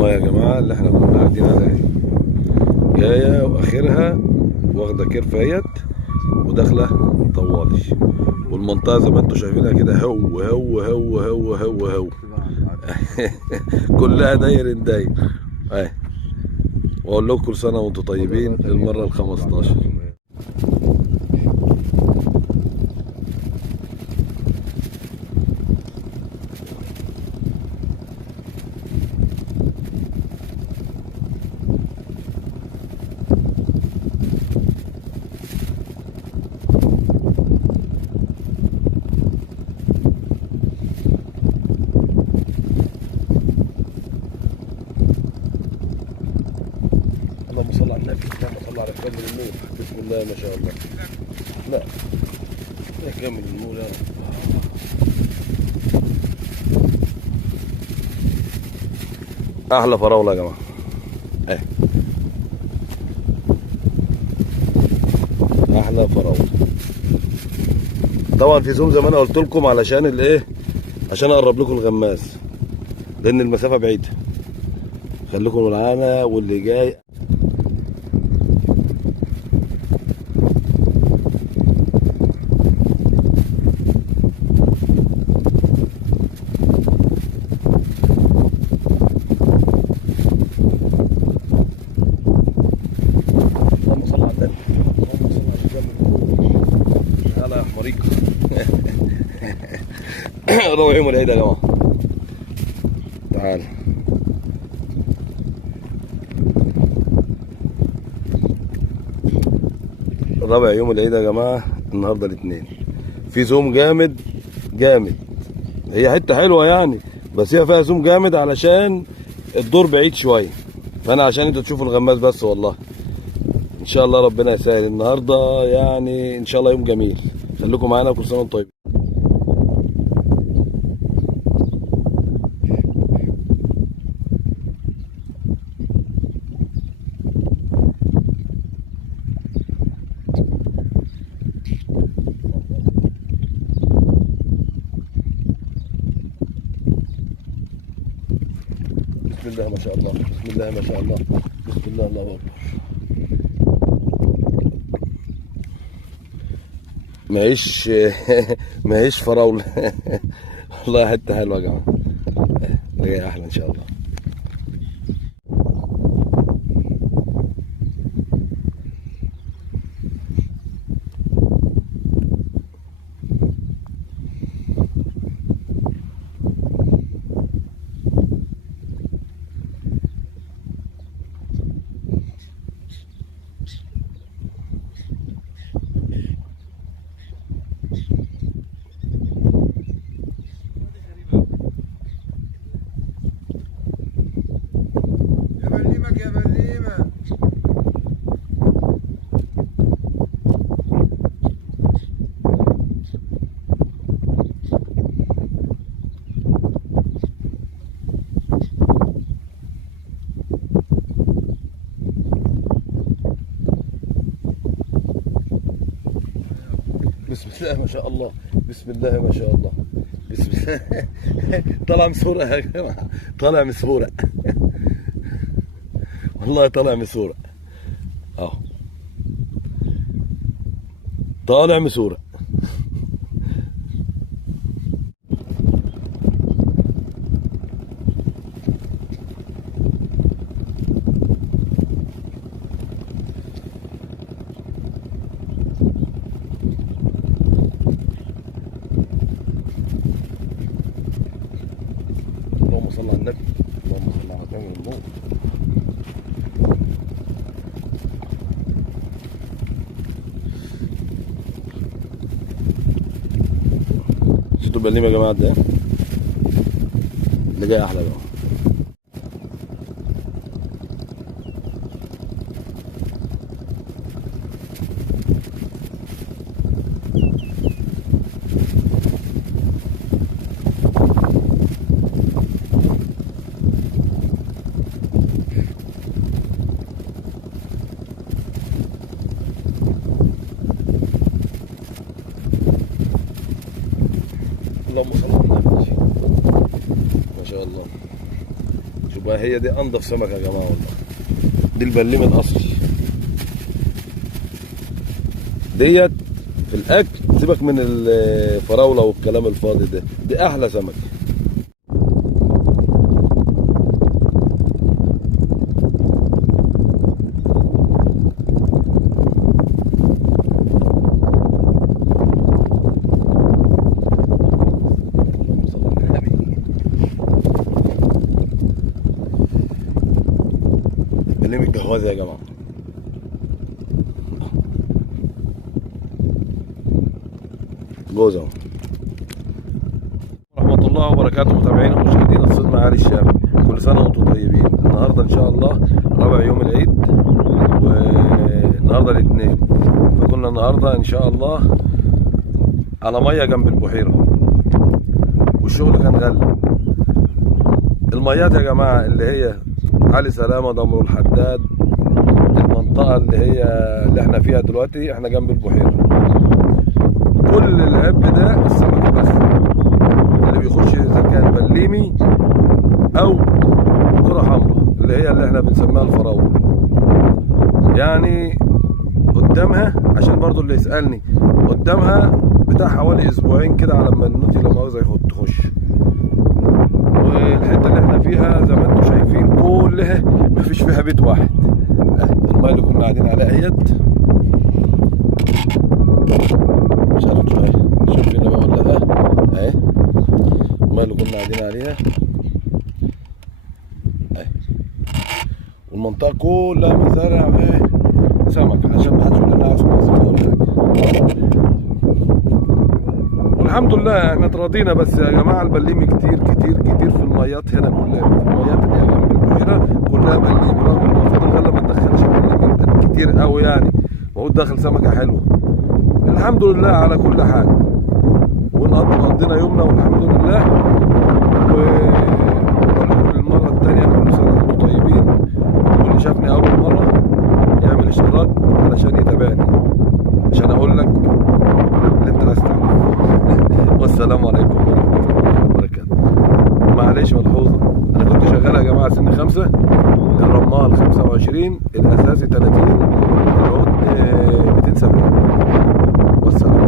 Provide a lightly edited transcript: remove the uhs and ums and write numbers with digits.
المايه يا جماعه اللي احنا كنا قاعدين عليها جايه واخرها واخده كيرف اهيت وداخله طوالي. والمنطقه زي ما انتم شايفينها كده هو هو هو هو هو هو كلها داير داير اهي. واقول لكم كل سنه وانتم طيبين للمره ال 15. اللهم صل على النبي، اللهم صل على كامل النور. بسم الله ما شاء الله. لا يا كامل النور يا رب. احلى فراوله يا جماعه اهي، احلى فراوله. طبعا في زوم زي ما انا قلت لكم علشان الايه، عشان اقرب لكم الغماز لان المسافه بعيده. خليكم معانا واللي جاي. اللهم صل على النبي، اللهم صل على النبي. تعالى يا حماريكا. روح يوم العيد يا جماعه. تعالى رابع يوم العيد يا جماعه، النهارده الاثنين. في زوم جامد جامد. هي حته حلوه يعني، بس هي فيها زوم جامد علشان الدور بعيد شويه، فانا عشان انتوا تشوفوا الغماز بس. والله ان شاء الله ربنا يسهل النهارده، يعني ان شاء الله يوم جميل. خليكم معانا وكل سنه وانتم طيبين. بسم الله ما شاء الله، بسم الله ما شاء الله، بسم الله الله اكبر. معيش معيش فراوله. والله حته حلوه يا جماعه، اللي جاي احلى ان شاء الله. يا بليمة. بسم الله ما شاء الله، بسم الله ما شاء الله، بسم الله. طالع مسورة يا جماعة، طالع مسورة. والله طالع مسورة اهو، طالع مسورة. اللهم صل على النبي، اللهم صل على كامل النور. شفتوا البليمة يا جماعة؟ ده اللي جاي احلى بقى. اللهم صل على النبي. ما شاء الله. هي دي انضف سمك يا جماعه والله. دي البليم الاصلي ديت في الاكل. سيبك من الفراوله والكلام الفاضي ده، دي احلى سمك. بليم الجهوزه يا جماعه. جوز اهو. ورحمة الله وبركاته متابعينا ومشاهدينا الصيد مع علي الشامي، كل سنة وانتم طيبين. النهارده ان شاء الله رابع يوم العيد، والنهارده الاثنين، فكنا النهارده ان شاء الله على ميه جنب البحيرة، والشغل كان غالي. الميات يا جماعة اللي هي علي سلامة، ضمر الحداد، المنطقة اللي احنا فيها دلوقتي، احنا جنب البحيرة. كل العب ده السمك البخ اللي بيخش اذا كان بليمي او كرة حمراء اللي احنا بنسميها الفراولة. يعني قدامها، عشان برضو اللي يسألني، قدامها بتاع حوالي اسبوعين كده على ما النوتي لا مؤاخذة تخش. والحتة اللي احنا فيها زي ما انتم شايفين كلها مفيش فيها بيت واحد. الماء اللي كنا قاعدين عليها اهيت، مش عارف شايفينها بقى ولا لا. اهي الماء اللي كنا قاعدين عليها اهي، والمنطقة كلها مزارع ايه سمك، عشان ما حدش يقول لنا عاوز مزرعة ولا حاجة. والحمد لله احنا اتراضينا. بس يا جماعة البليم كتير كتير كتير في الميات هنا كلها، في الميات اللي هي جنب البحيرة كلها بليم، رغم ان المفروض الغلة ما تدخلش بليم كتير قوي يعني، المفروض داخل سمكة حلوة. الحمد لله على كل حال، قضينا يومنا والحمد لله. والمرة التانية كل سنة وانتم طيبين، واللي شافني أول مرة يعمل اشتراك علشان يتابعني، عشان أقول لك اللي أنت عايز تعمله. والسلام عليكم ورحمة الله وبركاته. معلش ملحوظة، أنا كنت شغال يا جماعة سن 5، الرمال 25، الأساسي 30، العود 270. والسلام.